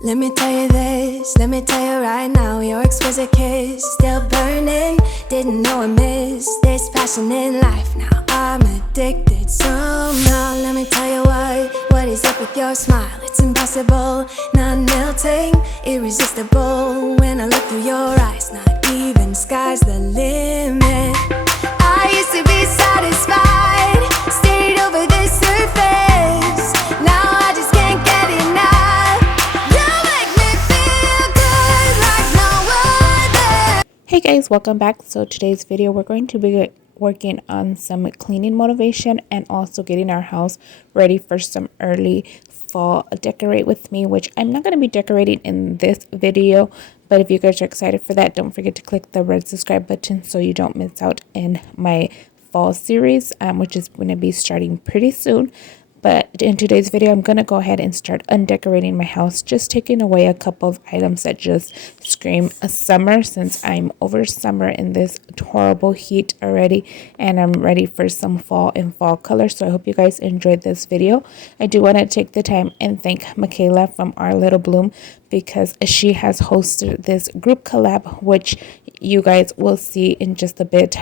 Let me tell you this, let me tell you right now, your exquisite kiss, still burning, didn't know I missed this passion in life. Now I'm addicted somehow. Let me tell you what is up with your smile? It's impossible, not melting, irresistible. When I look through your eyes, not even sky's the limit. I used to be satisfied, stayed over the surface. Now I just can't get enough. You make me feel good like no other. Hey guys, welcome back. So today's video we're going to be working on some cleaning motivation and also getting our house ready for some early fall decorate with me, which I'm not going to be decorating in this video, but if you guys are excited for that, don't forget to click the red subscribe button so you don't miss out in my fall series, which is going to be starting pretty soon. But in today's video, I'm going to go ahead and start undecorating my house, just taking away a couple of items that just scream a summer, since I'm over summer in this horrible heat already, and I'm ready for some fall and fall colors. So I hope you guys enjoyed this video. I do want to take the time and thank Michaela from Our Little Bloom, because she has hosted this group collab, which you guys will see in just a bit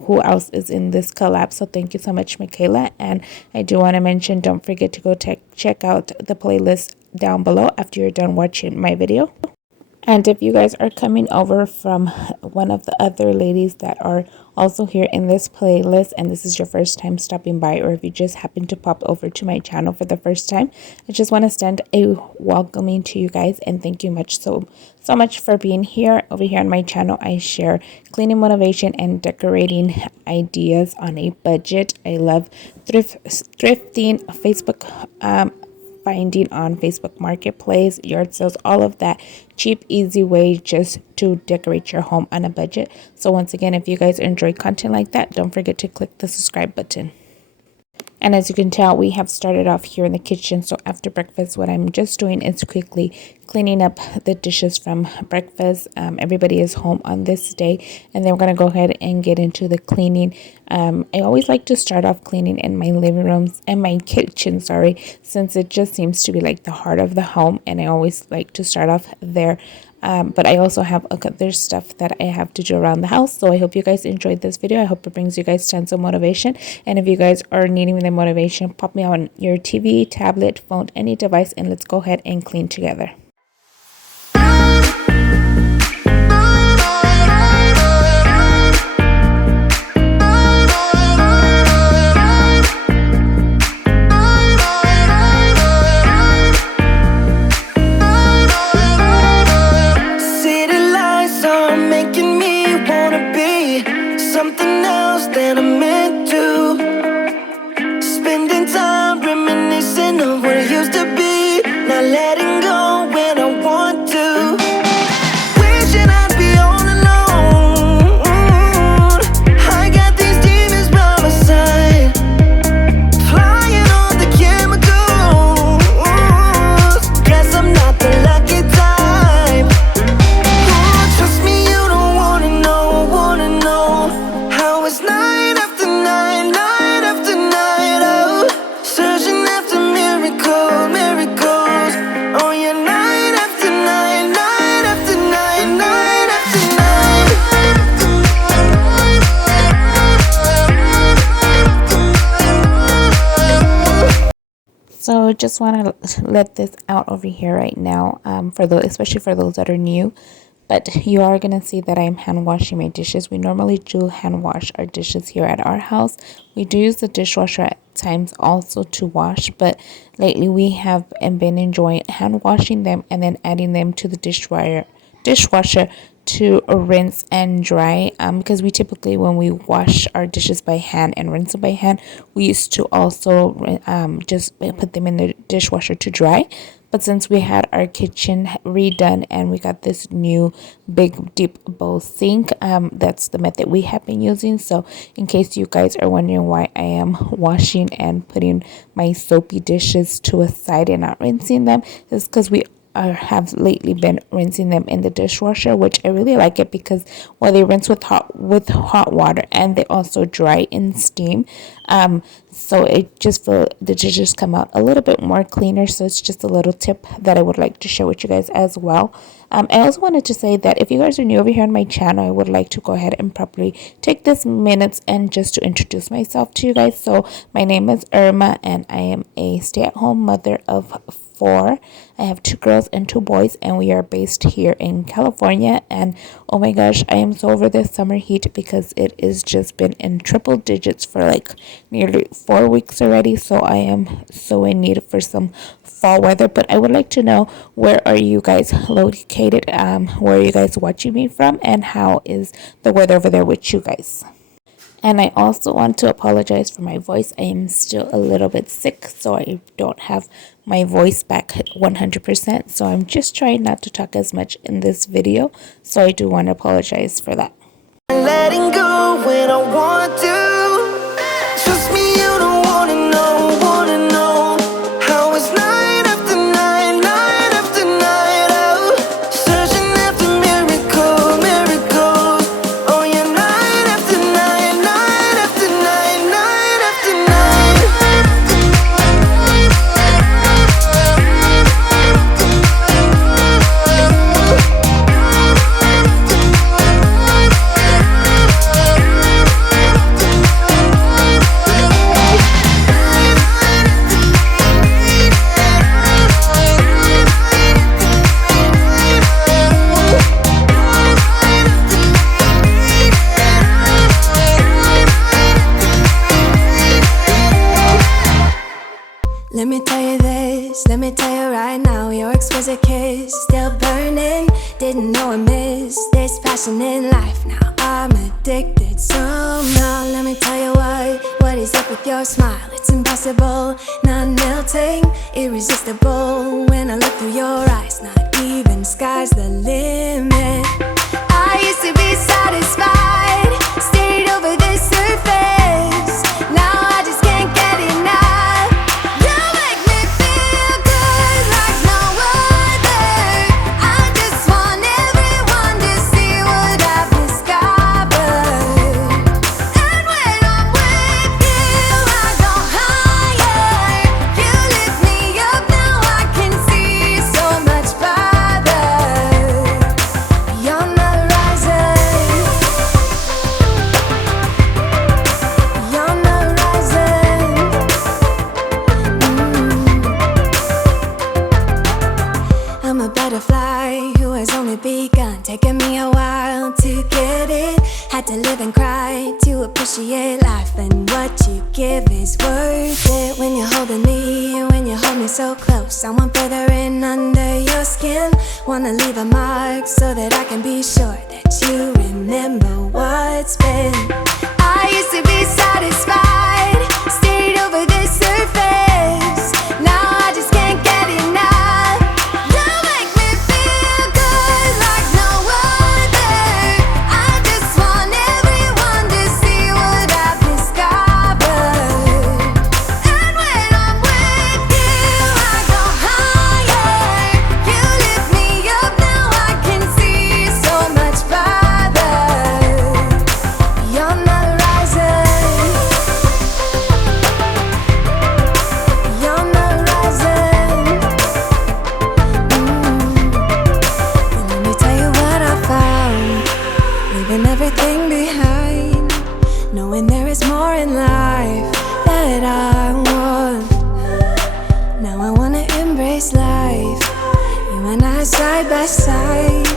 who else is in this collab. So thank you so much, Michaela. And I do want to mention, don't forget to go check out the playlist down below after you're done watching my video. And if you guys are coming over from one of the other ladies that are also here in this playlist, and this is your first time stopping by, or if you just happen to pop over to my channel for the first time, I just want to send a welcoming to you guys and thank you so much for being here. Over here on my channel, I share cleaning motivation and decorating ideas on a budget. I love thrifting, Facebook finding on Facebook Marketplace, yard sales, all of that. Cheap, easy way just to decorate your home on a budget. So once again, if you guys enjoy content like that, don't forget to click the subscribe button. And as you can tell, we have started off here in the kitchen. So after breakfast, what I'm just doing is quickly cleaning up the dishes from breakfast. Everybody is home on this day, and then we're going to go ahead and get into the cleaning. I always like to start off cleaning in my living rooms and my kitchen, since it just seems to be like the heart of the home, and I always like to start off there. But I also have there's stuff that I have to do around the house. So I hope you guys enjoyed this video. I hope it brings you guys tons of motivation. And if you guys are needing the motivation, pop me on your TV, tablet, phone, any device, and let's go ahead and clean together. So just want to let this out over here right now, especially for those that are new. But you are going to see that I'm hand washing my dishes. We normally do hand wash our dishes here at our house. We do use the dishwasher at times also to wash, but lately we have been enjoying hand washing them and then adding them to the dishwasher to rinse and dry, because we typically, when we wash our dishes by hand and rinse them by hand, we used to also just put them in the dishwasher to dry. But since we had our kitchen redone and we got this new big deep bowl sink, that's the method we have been using. So in case you guys are wondering why I am washing and putting my soapy dishes to a side and not rinsing them, it's because we have lately been rinsing them in the dishwasher, which I really like it because, well, they rinse with hot water, and they also dry in steam. So it just the dishes come out a little bit more cleaner. So it's just a little tip that I would like to share with you guys as well. I also wanted to say that if you guys are new over here on my channel, I would like to go ahead and probably take this minutes and just to introduce myself to you guys. So my name is Irma, and I am a stay-at-home mother of 4. I have 2 girls and 2 boys, and we are based here in California. And oh my gosh, I am so over this summer heat because it is just been in triple digits for like nearly 4 weeks already. So I am so in need for some fall weather. But I would like to know, where are you guys located? Where are you guys watching me from, and how is the weather over there with you guys? And I also want to apologize for my voice. I am still a little bit sick, so I don't have my voice back 100%. So I'm just trying not to talk as much in this video. So I do want to apologize for that. Letting go when I want to. Trust me, you don't wanna know, how it's night after night, night after night, oh, searching after miracles. Oh yeah, night after night, night after night, night after night. Let me tell you this, let me tell you right now, your exquisite kiss, still burning, didn't know I missed this passion in life. Now I'm addicted somehow. Let me tell you what is up with your smile? It's impossible, not melting, irresistible. When I look through your eyes, not even sky's the limit. I used to be satisfied, stayed over the surface. Now I just can't get enough. Taking me a while to get it. Had to live and cry to appreciate life, and what you give is worth it. When you're holding me, when you hold me so close, I want further in under your skin. Wanna leave a mark so that I can be sure that you remember what's been. I used to be satisfied, stayed over the surface. Now I just can't get enough. Everything behind, knowing there is more in life that I want. Now I wanna embrace life, you and I side by side,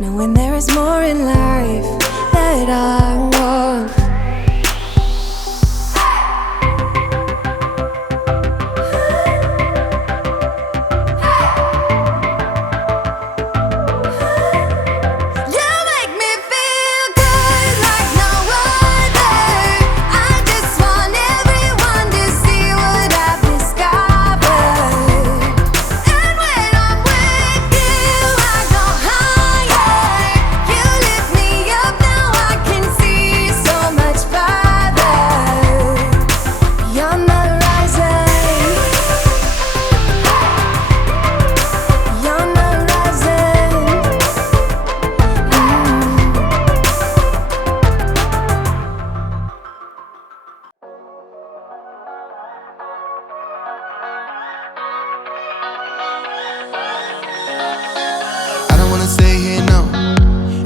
knowing there is more in life that I want. So stay here, no.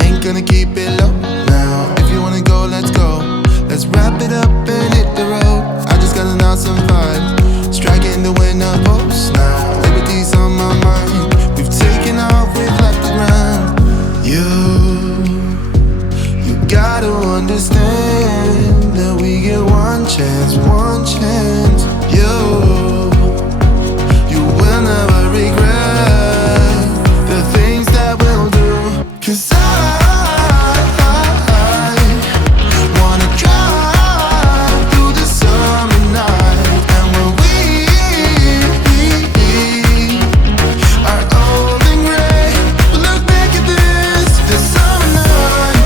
Ain't gonna keep it low now. If you wanna go, let's go. Let's wrap it up and hit the road. I just got an awesome vibe, striking the winner post now. Liberty's on my mind. We've taken off, we've left the ground. You gotta understand that we get one chance, one chance. You will never regret the things that we'll do. 'Cause I wanna drive through the summer night. And when we are old and gray, we'll look back at this summer night.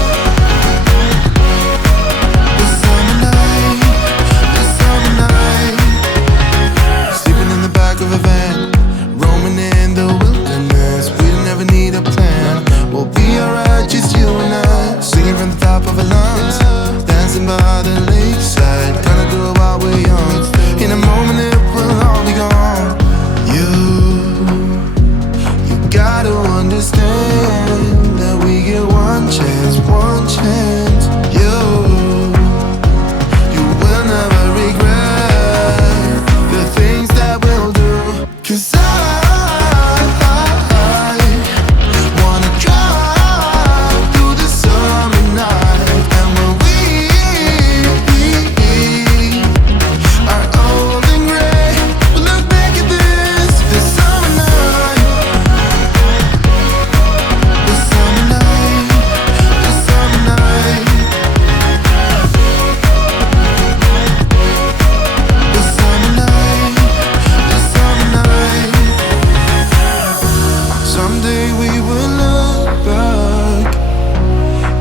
This summer night, this summer night. Sleeping in the back of a van, roaming in the wilderness. We never need a plan. We'll be alright, just you and I. Singing from the top of our lungs, dancing by the lakeside. Gonna do it while we're young. In a moment it will all be gone. You gotta understand that we get one chance, one chance. You will never regret the things that we'll do. 'Cause I wanna drive through the summer night. And when we are old and gray, we'll look back at this summer night. This summer night, this summer night. This summer night, this summer night. Someday we will look back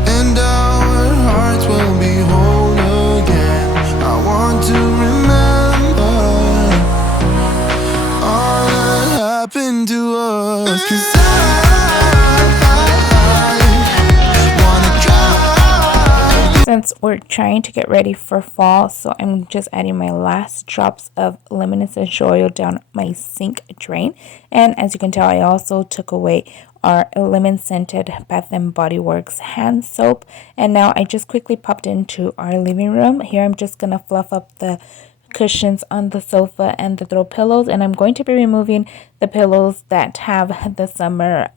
and our hearts will be whole again. I want to remember all that happened to us. 'Cause I wanna drive. Since we're trying to get ready for fall, so I'm just adding my last drops of lemon essential oil down my sink drain. And as you can tell, I also took away our lemon scented Bath and Body Works hand soap. And now I just quickly popped into our living room. Here I'm just gonna fluff up the cushions on the sofa and the throw pillows, and I'm going to be removing the pillows that have the summer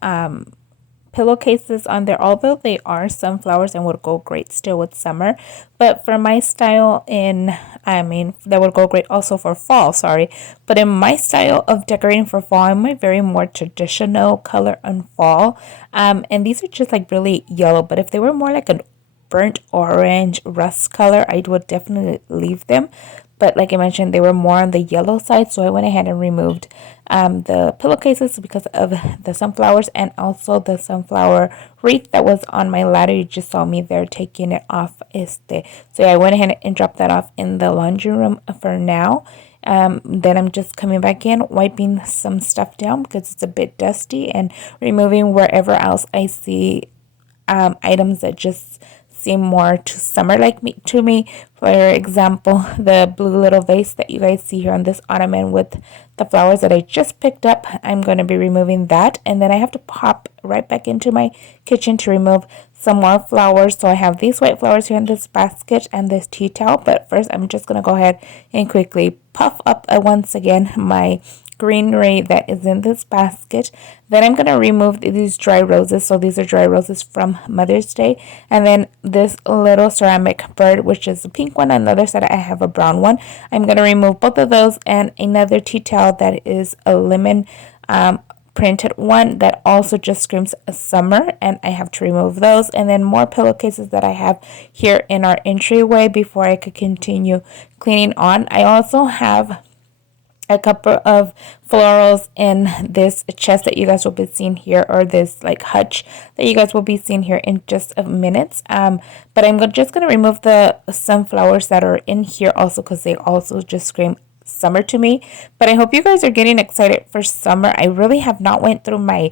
pillowcases on there, although they are sunflowers and would go great still with summer. But for my style that would go great also for fall, sorry. But in my style of decorating for fall, I'm a very more traditional color on fall. And these are just like really yellow, but if they were more like an burnt orange rust color, I would definitely leave them. But like I mentioned, they were more on the yellow side, so I went ahead and removed the pillowcases because of the sunflowers and also the sunflower wreath that was on my ladder. You just saw me there taking it off. So yeah, I went ahead and dropped that off in the laundry room for now. Then I'm just coming back in, wiping some stuff down because it's a bit dusty, and removing wherever else I see items that just seem more to summer like to me. For example, the blue little vase that you guys see here on this ottoman with the flowers that I just picked up, I'm going to be removing that. And then I have to pop right back into my kitchen to remove some more flowers. So I have these white flowers here in this basket and this tea towel. But first, I'm just going to go ahead and quickly puff up once again my greenery that is in this basket. Then I'm going to remove these dry roses. So these are dry roses from Mother's Day. And then this little ceramic bird, which is a pink one. On the other side, I have a brown one. I'm going to remove both of those, and another tea towel that is a lemon printed one that also just screams summer, and I have to remove those. And then more pillowcases that I have here in our entryway before I could continue cleaning on. I also have a couple of florals in this chest that you guys will be seeing here, or this like hutch that you guys will be seeing here in just a minute. But I'm just going to remove the sunflowers that are in here also because they also just scream summer to me. But I hope you guys are getting excited for summer. I really have not went through my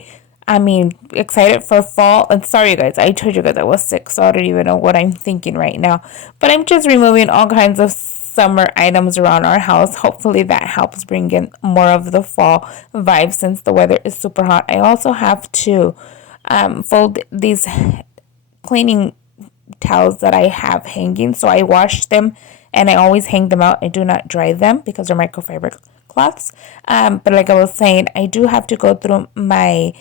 excited for fall. And sorry, you guys, I told you guys I was sick, so I don't even know what I'm thinking right now. But I'm just removing all kinds of summer items around our house. Hopefully that helps bring in more of the fall vibe since the weather is super hot. I also have to fold these cleaning towels that I have hanging. So I wash them and I always hang them out. I do not dry them because they're microfiber cloths. But like I was saying, I do have to go through my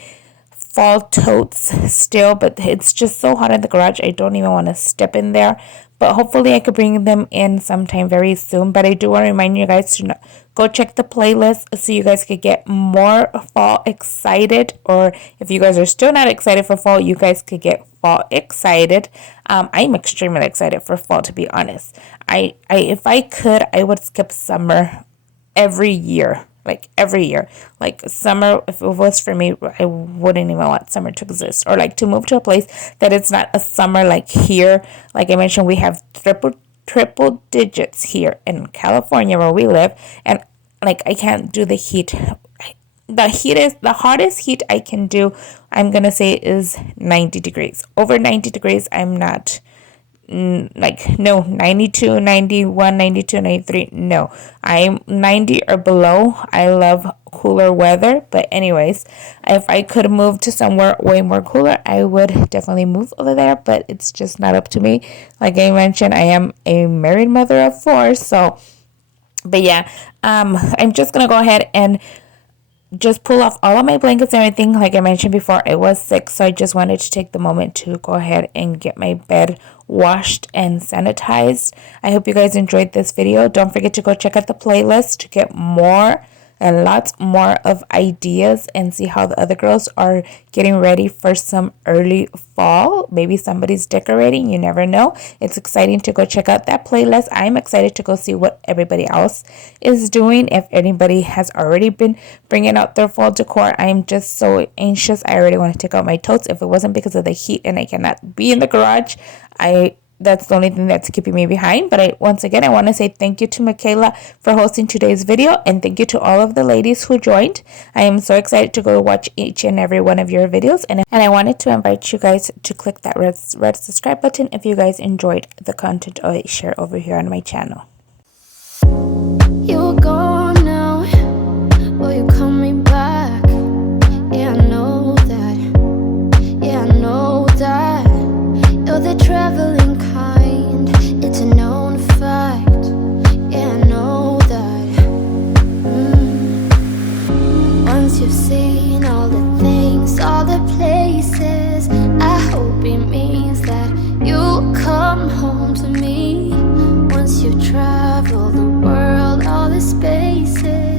fall totes still, but it's just so hot in the garage. I don't even want to step in there. But hopefully I could bring them in sometime very soon. But I do want to remind you guys to go check the playlist so you guys could get more fall excited. Or if you guys are still not excited for fall, you guys could get fall excited. I'm extremely excited for fall, to be honest. I if I could, I would skip summer every year. Like every year, like summer, if it was for me, I wouldn't even want summer to exist, or like to move to a place that it's not a summer like here. Like I mentioned, we have triple digits here in California where we live, and like I can't do the heat. The hottest heat I can do, I'm gonna say, is 90 degrees. Over 90 degrees, I'm not. Like no, 92, 91, 92, 93. No, I'm 90 or below. I love cooler weather. But anyways, if I could move to somewhere way more cooler, I would definitely move over there, but it's just not up to me. Like I mentioned, I am a married mother of 4. So but yeah, I'm just gonna go ahead and just pull off all of my blankets and everything. Like I mentioned before, I was sick, so I just wanted to take the moment to go ahead and get my bed washed and sanitized. I hope you guys enjoyed this video. Don't forget to go check out the playlist to get more and lots more of ideas and see how the other girls are getting ready for some early fall. Maybe somebody's decorating, you never know. It's exciting to go check out that playlist. I'm excited to go see what everybody else is doing. If anybody has already been bringing out their fall decor, I'm just so anxious. I already want to take out my totes. If it wasn't because of the heat and I cannot be in the garage, that's the only thing that's keeping me behind. But once again, I want to say thank you to Michaela for hosting today's video, and thank you to all of the ladies who joined. I am so excited to go watch each and every one of your videos, and I wanted to invite you guys to click that red subscribe button if you guys enjoyed the content I share over here on my channel. You're gone now, will you call me back? Yeah, I know that. Yeah, I know that. You're the traveling kind, it's a known fact. Yeah, I know that. Once you've seen all the things, all the places, I hope it means that you'll come home to me. Once you've traveled the world, all the spaces,